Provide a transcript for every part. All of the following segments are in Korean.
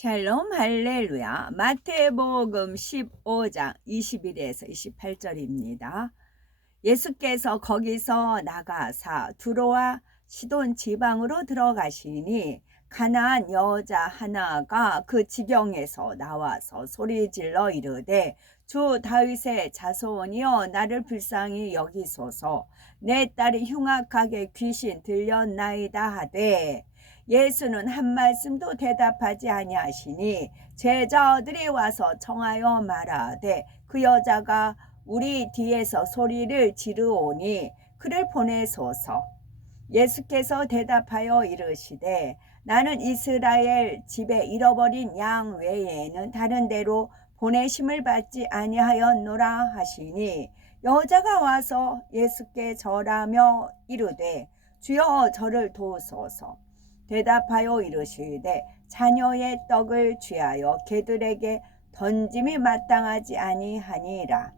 샬롬 할렐루야. 마태복음 15장 21에서 28절입니다. 예수께서 거기서 나가사 두로와 시돈 지방으로 들어가시니 가나안 여자 하나가 그 지경에서 나와서 소리질러 이르되 주 다윗의 자손이여 나를 불쌍히 여기소서. 내 딸이 흉악하게 귀신 들렸나이다 하되 예수는 한 말씀도 대답하지 아니하시니 제자들이 와서 청하여 말하되 그 여자가 우리 뒤에서 소리를 지르오니 그를 보내소서. 예수께서 대답하여 이르시되 나는 이스라엘 집에 잃어버린 양 외에는 다른 데로 보내심을 받지 아니하였노라 하시니 여자가 와서 예수께 절하며 이르되 주여 저를 도우소서. 대답하여 이르시되 자녀의 떡을 취하여 개들에게 던짐이 마땅하지 아니하니라.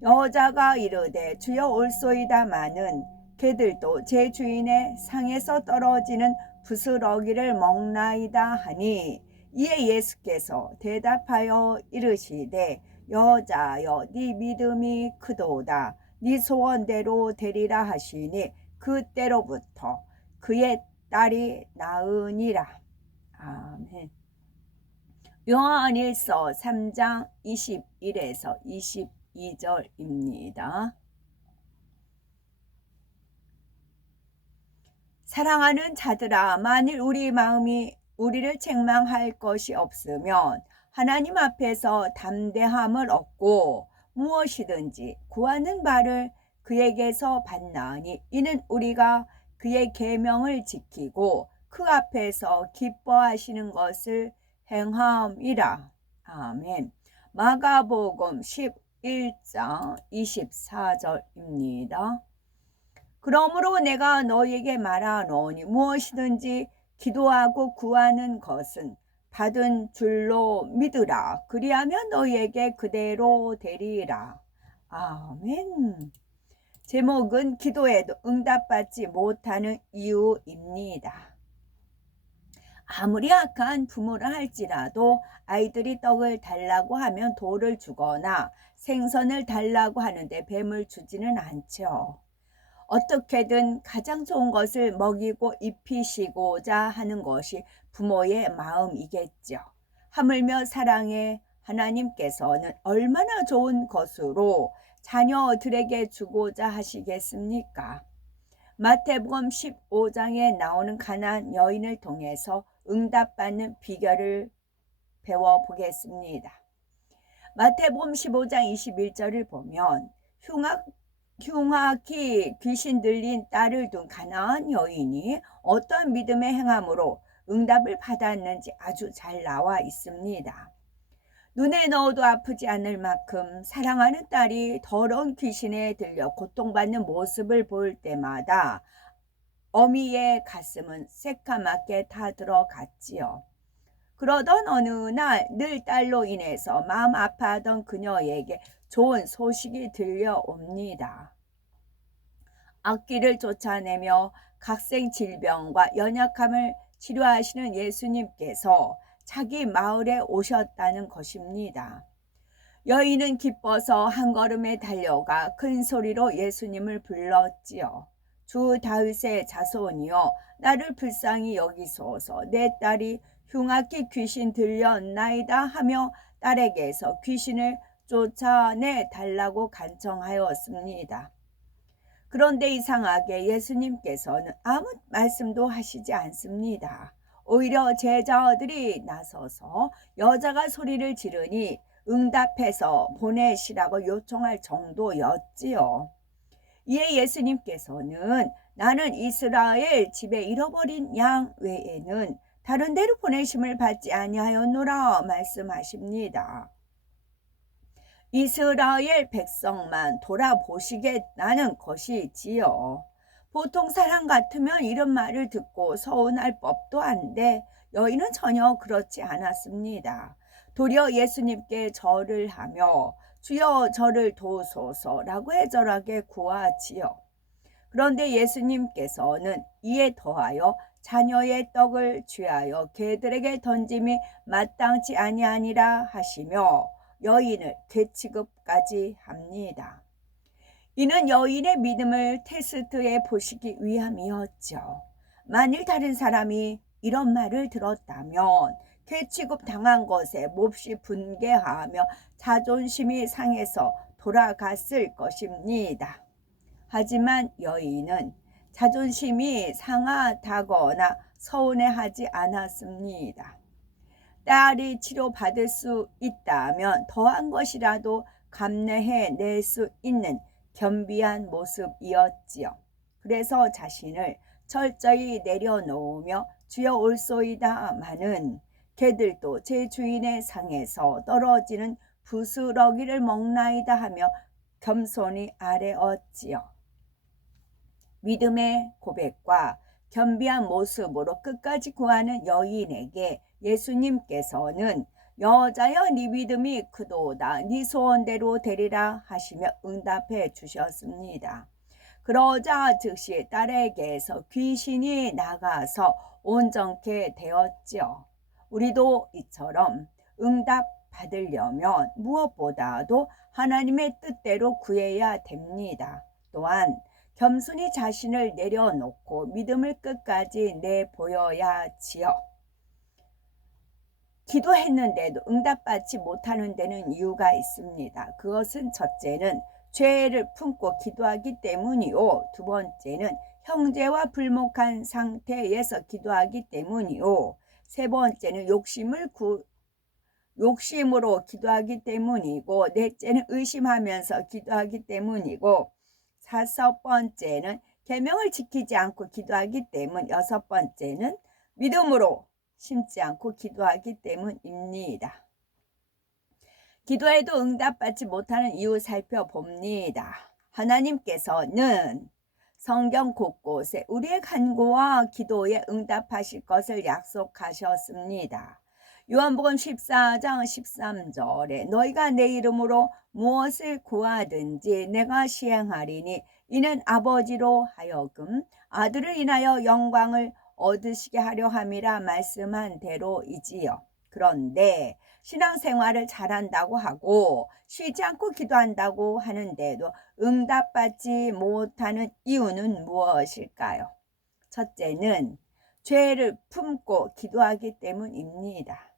여자가 이르되 주여 올소이다마는 개들도 제 주인의 상에서 떨어지는 부스러기를 먹나이다 하니 이에 예수께서 대답하여 이르시되 여자여 네 믿음이 크도다. 네 소원대로 되리라 하시니 그때로부터 그의 딸이 나으니라. 아멘. 요한일서 3장 21에서 22절입니다. 사랑하는 자들아, 만일 우리 마음이 우리를 책망할 것이 없으면 하나님 앞에서 담대함을 얻고 무엇이든지 구하는 바를 그에게서 받나니 이는 우리가 그의 계명을 지키고 그 앞에서 기뻐하시는 것을 행함이라. 아멘. 마가복음 11장 24절입니다. 그러므로 내가 너희에게 말하노니 무엇이든지 기도하고 구하는 것은 받은 줄로 믿으라. 그리하면 너희에게 그대로 되리라. 아멘. 제목은 기도해도 응답받지 못하는 이유입니다. 아무리 악한 부모라 할지라도 아이들이 떡을 달라고 하면 돌을 주거나 생선을 달라고 하는데 뱀을 주지는 않죠. 어떻게든 가장 좋은 것을 먹이고 입히시고자 하는 것이 부모의 마음이겠죠. 하물며 사랑의 하나님께서는 얼마나 좋은 것으로 자녀들에게 주고자 하시겠습니까? 마태복음 15장에 나오는 가나안 여인을 통해서 응답받는 비결을 배워보겠습니다. 마태복음 15장 21절을 보면 흉악히 귀신 들린 딸을 둔 가나안 여인이 어떤 믿음의 행함으로 응답을 받았는지 아주 잘 나와 있습니다. 눈에 넣어도 아프지 않을 만큼 사랑하는 딸이 더러운 귀신에 들려 고통받는 모습을 볼 때마다 어미의 가슴은 새까맣게 타들어갔지요. 그러던 어느 날 늘 딸로 인해서 마음 아파하던 그녀에게 좋은 소식이 들려옵니다. 악귀를 쫓아내며 각생 질병과 연약함을 치료하시는 예수님께서 자기 마을에 오셨다는 것입니다. 여인은 기뻐서 한 걸음에 달려가 큰 소리로 예수님을 불렀지요. 주 다윗의 자손이여 나를 불쌍히 여기소서. 내 딸이 흉악히 귀신 들렸나이다 하며 딸에게서 귀신을 쫓아내 달라고 간청하였습니다. 그런데 이상하게 예수님께서는 아무 말씀도 하시지 않습니다. 오히려 제자들이 나서서 여자가 소리를 지르니 응답해서 보내시라고 요청할 정도였지요. 이에 예수님께서는 나는 이스라엘 집에 잃어버린 양 외에는 다른 데로 보내심을 받지 아니하였노라 말씀하십니다. 이스라엘 백성만 돌아보시겠다는 것이지요. 보통 사람 같으면 이런 말을 듣고 서운할 법도 한데 여인은 전혀 그렇지 않았습니다. 도리어 예수님께 절을 하며 주여 저를 도우소서라고 애절하게 구하지요. 그런데 예수님께서는 이에 더하여 자녀의 떡을 취하여 개들에게 던짐이 마땅치 아니하니라 하시며 여인을 괴취급까지 합니다. 이는 여인의 믿음을 테스트해 보시기 위함이었죠. 만일 다른 사람이 이런 말을 들었다면 괴취급 당한 것에 몹시 분개하며 자존심이 상해서 돌아갔을 것입니다. 하지만 여인은 자존심이 상하다거나 서운해하지 않았습니다. 딸이 치료받을 수 있다면 더한 것이라도 감내해 낼 수 있는 겸비한 모습이었지요. 그래서 자신을 철저히 내려놓으며 주여 올소이다마는 개들도 제 주인의 상에서 떨어지는 부스러기를 먹나이다 하며 겸손히 아뢰었지요. 믿음의 고백과 겸비한 모습으로 끝까지 구하는 여인에게 예수님께서는 여자여 네 믿음이 크도다 네 소원대로 되리라 하시며 응답해 주셨습니다. 그러자 즉시 딸에게서 귀신이 나가서 온전케 되었지요. 우리도 이처럼 응답 받으려면 무엇보다도 하나님의 뜻대로 구해야 됩니다. 또한 겸손히 자신을 내려놓고 믿음을 끝까지 내보여야지요. 기도했는데도 응답받지 못하는 데는 이유가 있습니다. 그것은 첫째는 죄를 품고 기도하기 때문이요. 두 번째는 형제와 불목한 상태에서 기도하기 때문이요. 세 번째는 욕심으로 기도하기 때문이고, 넷째는 의심하면서 기도하기 때문이고, 다섯 번째는 계명을 지키지 않고 기도하기 때문, 여섯 번째는 믿음으로 심지 않고 기도하기 때문입니다. 기도해도 응답받지 못하는 이유 살펴봅니다. 하나님께서는 성경 곳곳에 우리의 간구와 기도에 응답하실 것을 약속하셨습니다. 요한복음 14장 13절에 너희가 내 이름으로 무엇을 구하든지 내가 시행하리니 이는 아버지로 하여금 아들을 인하여 영광을 얻으시게 하려 함이라 말씀한 대로이지요. 그런데 신앙생활을 잘한다고 하고 쉬지 않고 기도한다고 하는데도 응답받지 못하는 이유는 무엇일까요? 첫째는 죄를 품고 기도하기 때문입니다.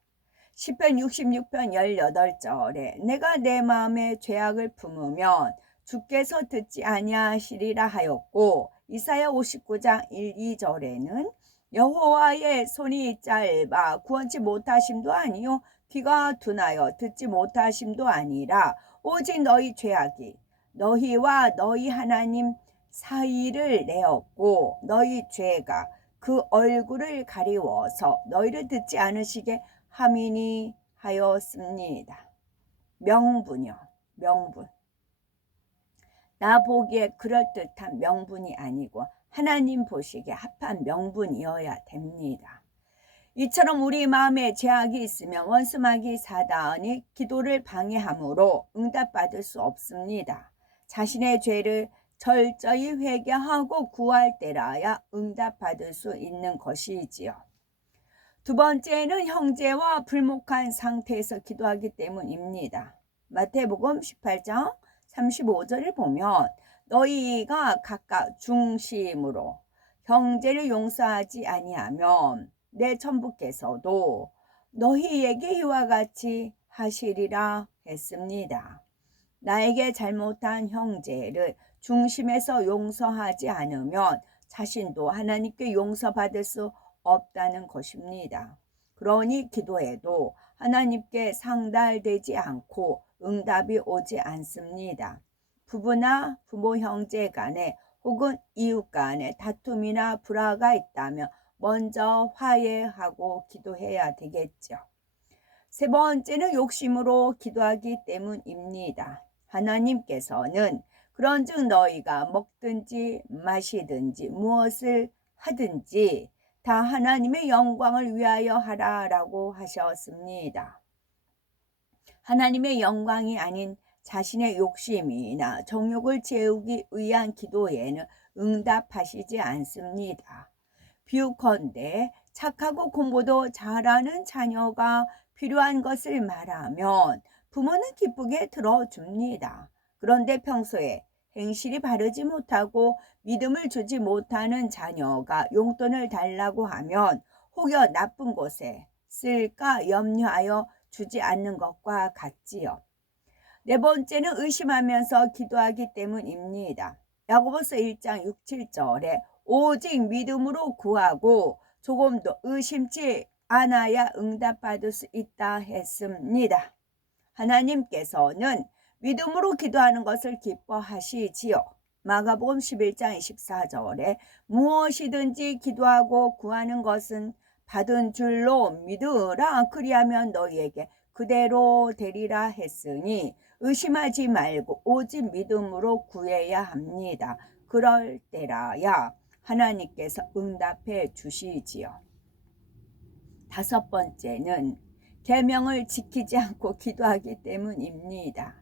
시편 66편 18절에 내가 내 마음에 죄악을 품으면 주께서 듣지 아니하시리라 하였고, 이사야 59장 1, 2절에는 여호와의 손이 짧아 구원치 못하심도 아니요 귀가 둔하여 듣지 못하심도 아니라 오직 너희 죄악이 너희와 너희 하나님 사이를 내었고 너희 죄가 그 얼굴을 가리워서 너희를 듣지 않으시게 함이니 하였습니다. 명분이요. 명분. 나 보기에 그럴듯한 명분이 아니고 하나님 보시기에 합한 명분이어야 됩니다. 이처럼 우리 마음에 죄악이 있으면 원수마귀 사단이 기도를 방해하므로 응답받을 수 없습니다. 자신의 죄를 철저히 회개하고 구할 때라야 응답받을 수 있는 것이지요. 두 번째는 형제와 불목한 상태에서 기도하기 때문입니다. 마태복음 18장 35절을 보면 너희가 각각 중심으로 형제를 용서하지 아니하면 내 천부께서도 너희에게 이와 같이 하시리라 했습니다. 나에게 잘못한 형제를 중심에서 용서하지 않으면 자신도 하나님께 용서받을 수 없다는 것입니다. 그러니 기도해도 하나님께 상달되지 않고 응답이 오지 않습니다. 부부나 부모 형제 간에 혹은 이웃 간에 다툼이나 불화가 있다면 먼저 화해하고 기도해야 되겠죠. 세 번째는 욕심으로 기도하기 때문입니다. 하나님께서는 그런즉 너희가 먹든지 마시든지 무엇을 하든지 다 하나님의 영광을 위하여 하라라고 하셨습니다. 하나님의 영광이 아닌 자신의 욕심이나 정욕을 채우기 위한 기도에는 응답하시지 않습니다. 비유컨대 착하고 공부도 잘하는 자녀가 필요한 것을 말하면 부모는 기쁘게 들어줍니다. 그런데 평소에 행실이 바르지 못하고 믿음을 주지 못하는 자녀가 용돈을 달라고 하면 혹여 나쁜 곳에 쓸까 염려하여 주지 않는 것과 같지요. 네 번째는 의심하면서 기도하기 때문입니다. 야고보서 1장 6, 7절에 오직 믿음으로 구하고 조금도 의심치 않아야 응답받을 수 있다 했습니다. 하나님께서는 믿음으로 기도하는 것을 기뻐하시지요. 마가복음 11장 24절에 무엇이든지 기도하고 구하는 것은 받은 줄로 믿으라. 그리하면 너희에게 그대로 되리라 했으니 의심하지 말고 오직 믿음으로 구해야 합니다. 그럴 때라야 하나님께서 응답해 주시지요. 다섯 번째는 계명을 지키지 않고 기도하기 때문입니다.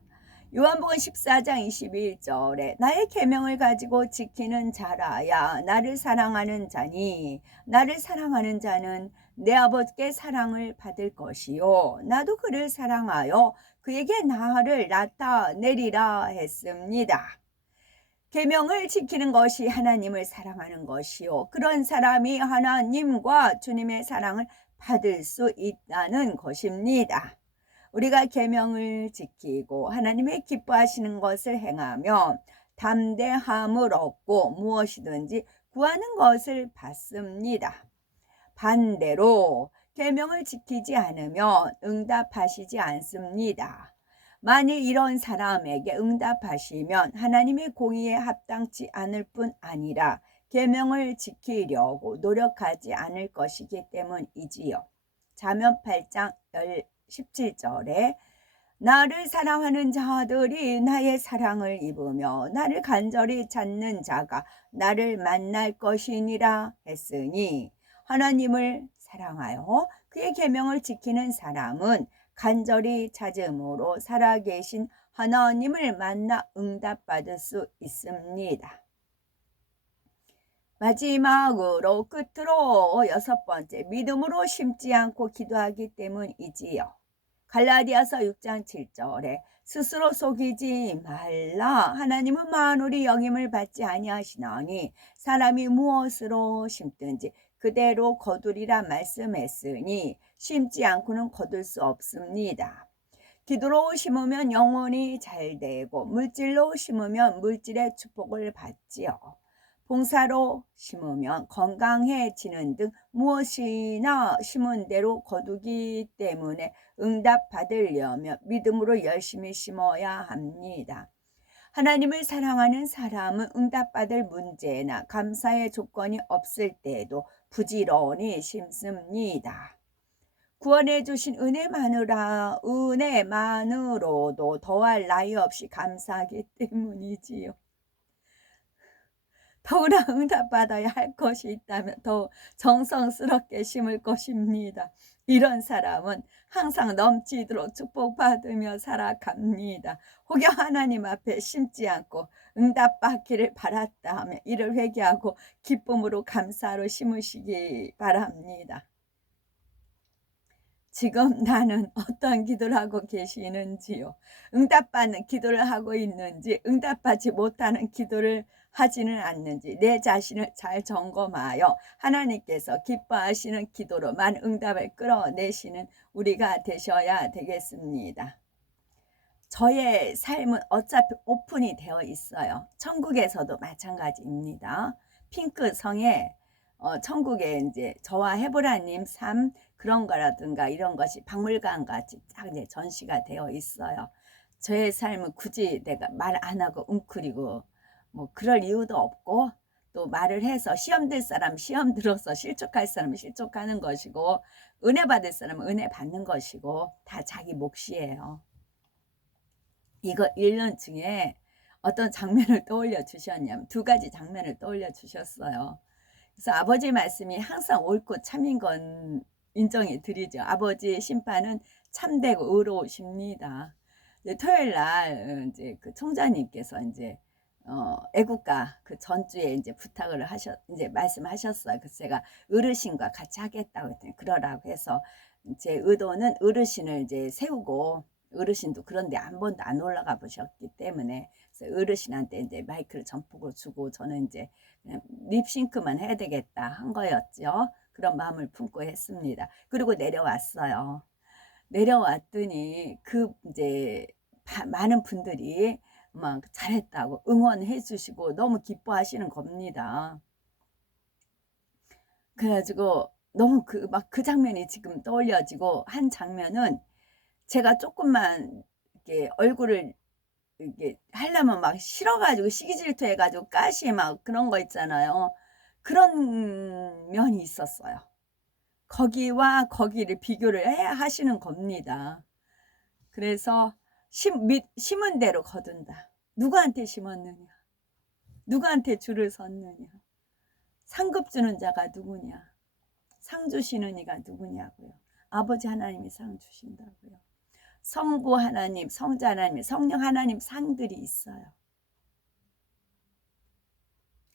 요한복음 14장 21절에 나의 계명을 가지고 지키는 자라야 나를 사랑하는 자니 나를 사랑하는 자는 내 아버지께 사랑을 받을 것이요 나도 그를 사랑하여 그에게 나를 나타내리라 했습니다. 계명을 지키는 것이 하나님을 사랑하는 것이요 그런 사람이 하나님과 주님의 사랑을 받을 수 있다는 것입니다. 우리가 계명을 지키고 하나님의 기뻐하시는 것을 행하면 담대함을 얻고 무엇이든지 구하는 것을 받습니다. 반대로 계명을 지키지 않으면 응답하시지 않습니다. 만일 이런 사람에게 응답하시면 하나님의 공의에 합당치 않을 뿐 아니라 계명을 지키려고 노력하지 않을 것이기 때문이지요. 잠언 8장 17절에 나를 사랑하는 자들이 나의 사랑을 입으며 나를 간절히 찾는 자가 나를 만날 것이니라 했으니 하나님을 사랑하여 그의 계명을 지키는 사람은 간절히 찾음으로 살아계신 하나님을 만나 응답받을 수 있습니다. 마지막으로 끝으로 여섯 번째, 믿음으로 심지 않고 기도하기 때문이지요. 갈라디아서 6장 7절에 스스로 속이지 말라. 하나님은 만물이 영임을 받지 아니하시나니 사람이 무엇으로 심든지 그대로 거두리라 말씀했으니 심지 않고는 거둘 수 없습니다. 기도로 심으면 영혼이 잘되고 물질로 심으면 물질의 축복을 받지요. 봉사로 심으면 건강해지는 등 무엇이나 심은 대로 거두기 때문에 응답 받으려면 믿음으로 열심히 심어야 합니다. 하나님을 사랑하는 사람은 응답받을 문제나 감사의 조건이 없을 때에도 부지런히 심습니다. 구원해 주신 은혜만으로도 더할 나위 없이 감사하기 때문이지요. 더구나 응답받아야 할 것이 있다면 더 정성스럽게 심을 것입니다. 이런 사람은 항상 넘치도록 축복받으며 살아갑니다. 혹여 하나님 앞에 심지 않고 응답받기를 바랐다 하면 이를 회개하고 기쁨으로 감사로 심으시기 바랍니다. 지금 나는 어떤 기도를 하고 계시는지요? 응답받는 기도를 하고 있는지 응답받지 못하는 기도를 하지는 않는지 내 자신을 잘 점검하여 하나님께서 기뻐하시는 기도로만 응답을 끌어내시는 우리가 되셔야 되겠습니다. 저의 삶은 어차피 오픈이 되어 있어요. 천국에서도 마찬가지입니다. 핑크성에 천국에 이제 저와 헤브라님 삶 그런 거라든가 이런 것이 박물관 같이 딱 이제 전시가 되어 있어요. 저의 삶은 굳이 내가 말 안 하고 웅크리고 뭐 그럴 이유도 없고 또 말을 해서 시험 들 사람 시험 들어서 실족할 사람은 실족하는 것이고 은혜 받을 사람은 은혜 받는 것이고 다 자기 몫이에요. 이거 읽는 중에 어떤 장면을 떠올려 주셨냐면 두 가지 장면을 떠올려 주셨어요. 그래서 아버지 말씀이 항상 옳고 참인 건 인정이 드리죠. 아버지의 심판은 참되고 의로우십니다. 토요일 날 이제 그 총장님께서 이제 애국가 그 전주에 이제 부탁을 이제 말씀하셨어요. 그래서 제가 어르신과 같이 하겠다고 했더니 그러라고 해서 제 의도는 어르신을 이제 세우고, 어르신도 그런데 한 번도 안 올라가 보셨기 때문에 그래서 어르신한테 이제 마이크를 전폭으로 주고 저는 이제 그냥 립싱크만 해야 되겠다 한 거였죠. 그런 마음을 품고 했습니다. 그리고 내려왔어요. 내려왔더니 그 이제 많은 분들이 막 잘했다고 응원해 주시고 너무 기뻐하시는 겁니다. 그래가지고 너무 그 장면이 지금 떠올려지고, 한 장면은 제가 조금만 이렇게 얼굴을 이렇게 하려면 막 싫어가지고 시기 질투해가지고 가시 막 그런 거 있잖아요. 그런 면이 있었어요. 거기와 거기를 비교를 하시는 겁니다. 그래서 심은 대로 거둔다. 누구한테 심었느냐? 누구한테 줄을 섰느냐? 상급 주는 자가 누구냐? 상 주시는 이가 누구냐고요? 아버지 하나님이 상 주신다고요. 성부 하나님, 성자 하나님, 성령 하나님 상들이 있어요.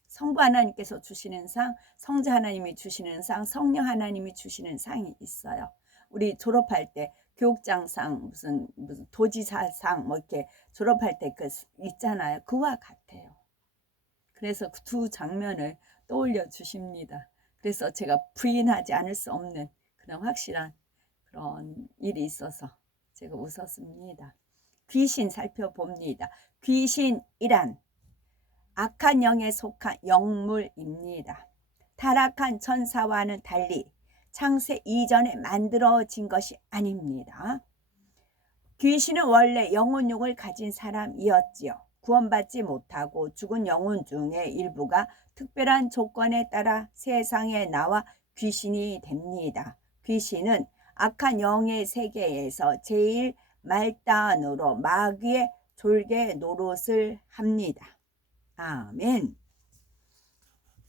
성부 하나님께서 주시는 상, 성자 하나님이 주시는 상, 성령 하나님이 주시는 상이 있어요. 우리 졸업할 때 교육장상, 무슨 도지사상 뭐 이렇게 졸업할 때 그 있잖아요. 그와 같아요. 그래서 그 두 장면을 떠올려 주십니다. 그래서 제가 부인하지 않을 수 없는 그런 확실한 그런 일이 있어서 제가 웃었습니다. 귀신 살펴봅니다. 귀신이란 악한 영에 속한 영물입니다. 타락한 천사와는 달리 창세 이전에 만들어진 것이 아닙니다. 귀신은 원래 영혼육을 가진 사람이었지요. 구원받지 못하고 죽은 영혼 중에 일부가 특별한 조건에 따라 세상에 나와 귀신이 됩니다. 귀신은 악한 영의 세계에서 제일 말단으로 마귀의 졸개 노릇을 합니다. 아멘.